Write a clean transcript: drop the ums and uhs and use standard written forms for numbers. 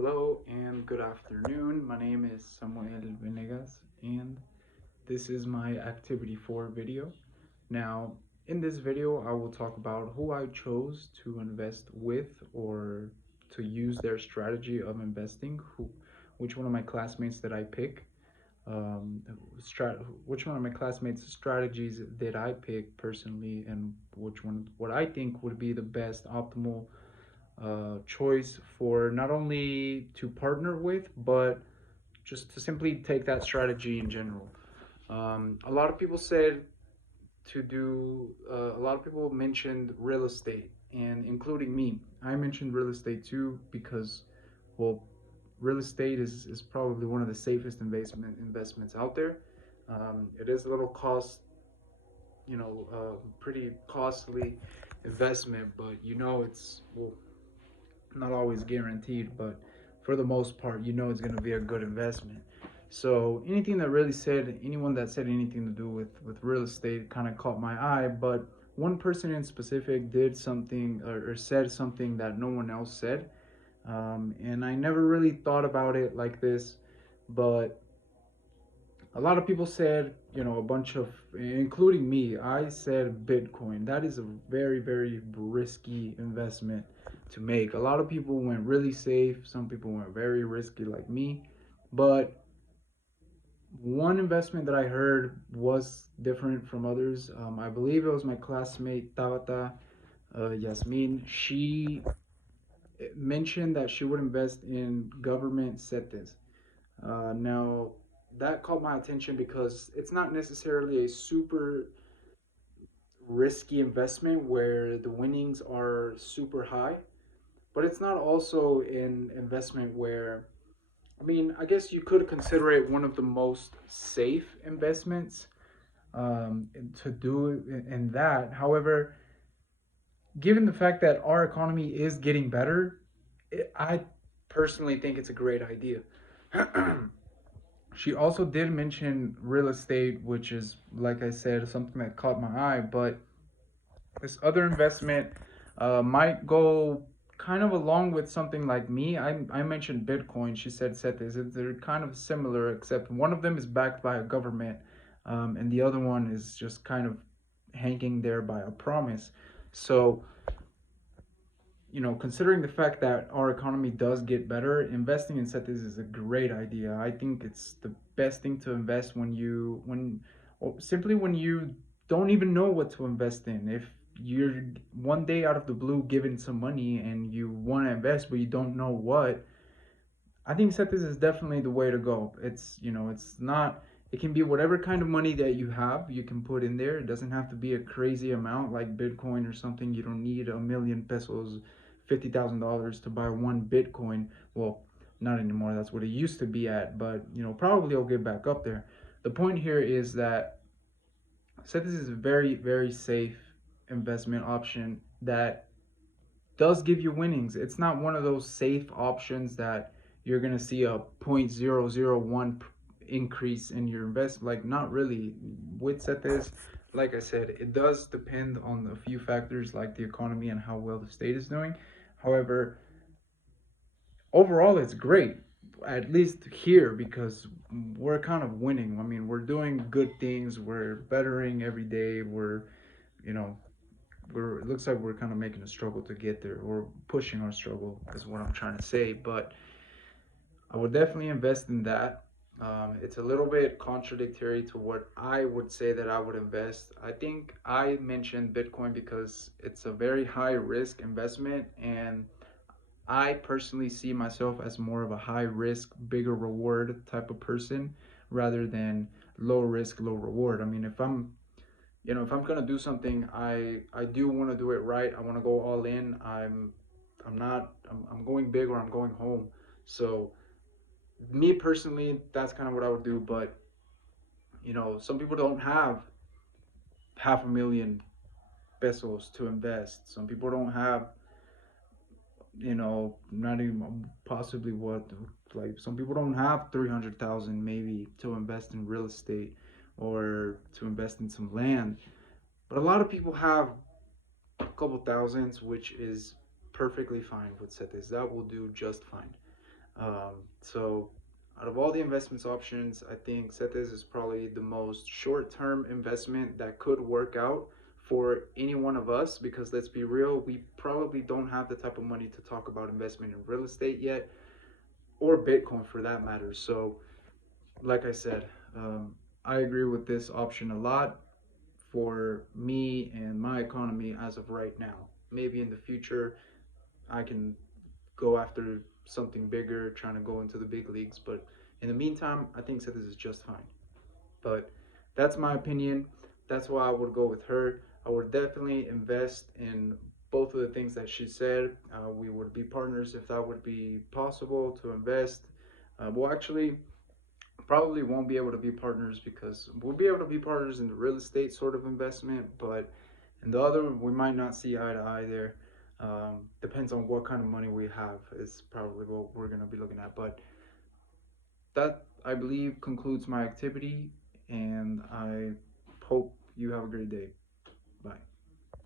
Hello and good afternoon. My name is Samuel Venegas and this is my activity 4 video. Now, in this video, I will talk about who I chose to invest with or to use their strategy of investing, which one of my classmates that I pick, um, which one of my classmates' strategies did I pick personally, and what I think would be the best optimal choice for not only to partner with, but just to simply take that strategy in general. A lot of people said a lot of people mentioned real estate, and including me. I mentioned real estate too because, well, real estate is probably one of the safest investments out there. It is a little pretty costly investment, but it's not always guaranteed, but for the most part, it's going to be a good investment. So anyone that said anything to do with real estate kind of caught my eye. But one person in specific did something or said something that no one else said, and I never really thought about it like this, but a lot of people said, a bunch of, including me, I said Bitcoin. That is a very, very risky investment to make. A lot of people went really safe. Some people went very risky, like me. But one investment that I heard was different from others. I believe it was my classmate Tabata Yasmin. She mentioned that she would invest in government CETES. Now, that caught my attention because it's not necessarily a super risky investment where the winnings are super high, but it's not also an investment where, I mean, I guess you could consider it one of the most safe investments to do in that. However, given the fact that our economy is getting better, I personally think it's a great idea. She also did mention real estate, which is, like I said, something that caught my eye. But this other investment might go kind of along with something like me. I mentioned Bitcoin. She said CETES. They're kind of similar, except one of them is backed by a government, and the other one is just kind of hanging there by a promise. So, considering the fact that our economy does get better, investing in CETES is a great idea. I think it's the best thing to invest when you don't even know what to invest in. If you're one day out of the blue given some money and you want to invest but you don't know what, I think CETES is definitely the way to go. It's not. It can be whatever kind of money that you have, you can put in there. It doesn't have to be a crazy amount like Bitcoin or something. You don't need 1,000,000 pesos, $50,000 to buy one Bitcoin. Well, not anymore. That's what it used to be at, but probably it'll get back up there. The point here is that CETES is a very, very safe investment option that does give you winnings. It's not one of those safe options that you're gonna see a 0.001 increase in your investment. Like, not really. With CETES, like I said, it does depend on a few factors like the economy and how well the state is doing. However, overall, it's great. At least here, because we're kind of winning. I mean, we're doing good things. We're bettering every day. You know, it looks like we're kind of making a struggle to get there, or pushing our struggle is what I'm trying to say. But I would definitely invest in that. It's a little bit contradictory to what I would say that I would invest. I think I mentioned Bitcoin because it's a very high risk investment, and I personally see myself as more of a high risk, bigger reward type of person rather than low risk, low reward. I mean, if I'm gonna do something, I do want to do it right. I want to go all in. I'm going big or I'm going home. So me personally, that's kind of what I would do. But some people don't have half a million pesos to invest. Some people don't have, not even possibly what, like, some people don't have 300,000 maybe to invest in real estate or to invest in some land. But a lot of people have a couple thousands, which is perfectly fine with CETES. That will do just fine. So out of all the investments options, I think CETES is probably the most short-term investment that could work out for any one of us, because let's be real, we probably don't have the type of money to talk about investment in real estate yet, or Bitcoin for that matter. So like I said, I agree with this option a lot for me and my economy as of right now. Maybe in the future I can go after something bigger, trying to go into the big leagues. But in the meantime, I think that this is just fine. But that's my opinion. That's why I would go with her. I would definitely invest in both of the things that she said. We would be partners if that would be possible to invest. Well, actually, probably won't be able to be partners because we'll be able to be partners in the real estate sort of investment, but in the other, we might not see eye to eye there. Depends on what kind of money we have, is probably what we're going to be looking at. But that, I believe, concludes my activity, and I hope you have a great day. Bye.